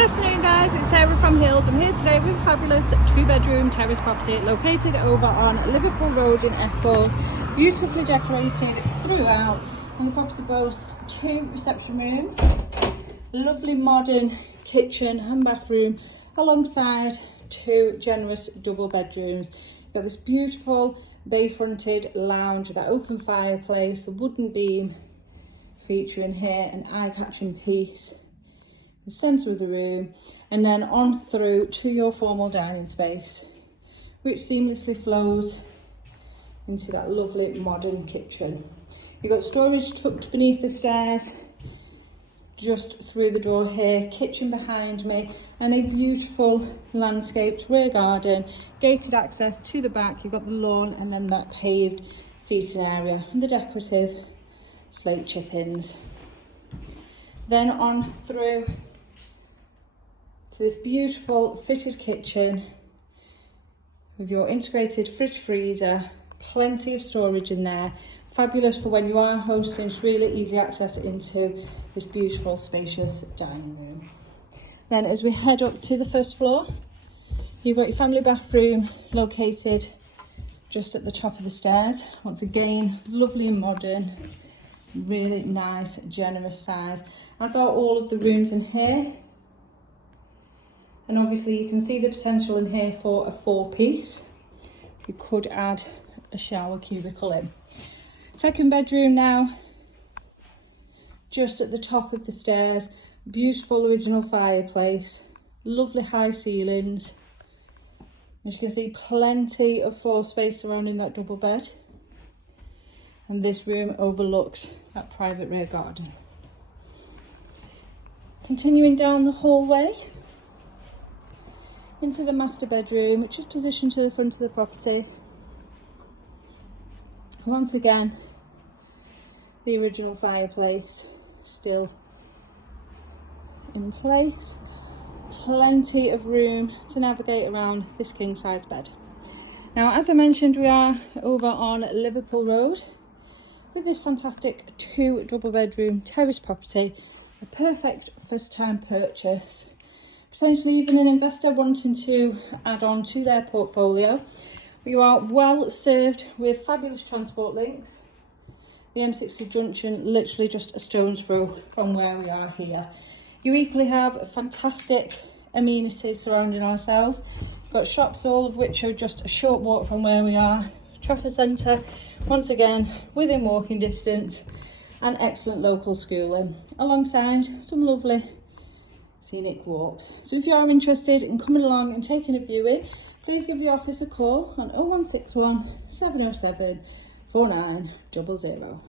afternoon guys, it's Sarah from Hills. I'm here today with a fabulous 2-bedroom terrace property located over on Liverpool Road in Eccles. Beautifully decorated throughout, and the property boasts 2 reception rooms, lovely modern kitchen and bathroom alongside 2 generous double bedrooms. You've got this beautiful bay fronted lounge with that open fireplace, the wooden beam featuring here an eye-catching piece, the centre of the room, and then on through to your formal dining space, which seamlessly flows into that lovely modern kitchen. You've got storage tucked beneath the stairs, just through the door here, kitchen behind me, and a beautiful landscaped rear garden, gated access to the back. You've got the lawn and then that paved seating area and the decorative slate chip-ins. Then on through to this beautiful fitted kitchen with your integrated fridge freezer, plenty of storage in there, fabulous for when you are hosting. It's really easy access into this beautiful spacious dining room. Then as we head up to the first floor, you've got your family bathroom located just at the top of the stairs. Once again, lovely and modern, really nice generous size, as are all of the rooms in here. And obviously you can see the potential in here for a 4-piece. You could add a shower cubicle in. Second bedroom now, just at the top of the stairs, beautiful original fireplace, lovely high ceilings. As you can see, plenty of floor space surrounding that double bed. And this room overlooks that private rear garden. Continuing down the hallway into the master bedroom, which is positioned to the front of the property. Once again, the original fireplace still in place. Plenty of room to navigate around this king size bed. Now, as I mentioned, we are over on Liverpool Road with this fantastic 2 double bedroom terrace property, a perfect first time purchase, potentially even an investor wanting to add on to their portfolio. You are well served with fabulous transport links. The M60 junction literally just a stone's throw from where we are here. You equally have fantastic amenities surrounding ourselves. We've got shops, all of which are just a short walk from where we are. Trafford Centre, once again within walking distance, and excellent local schooling, alongside some lovely scenic walks. So if you are interested in coming along and taking a viewing, please give the office a call on 0161 707 4900.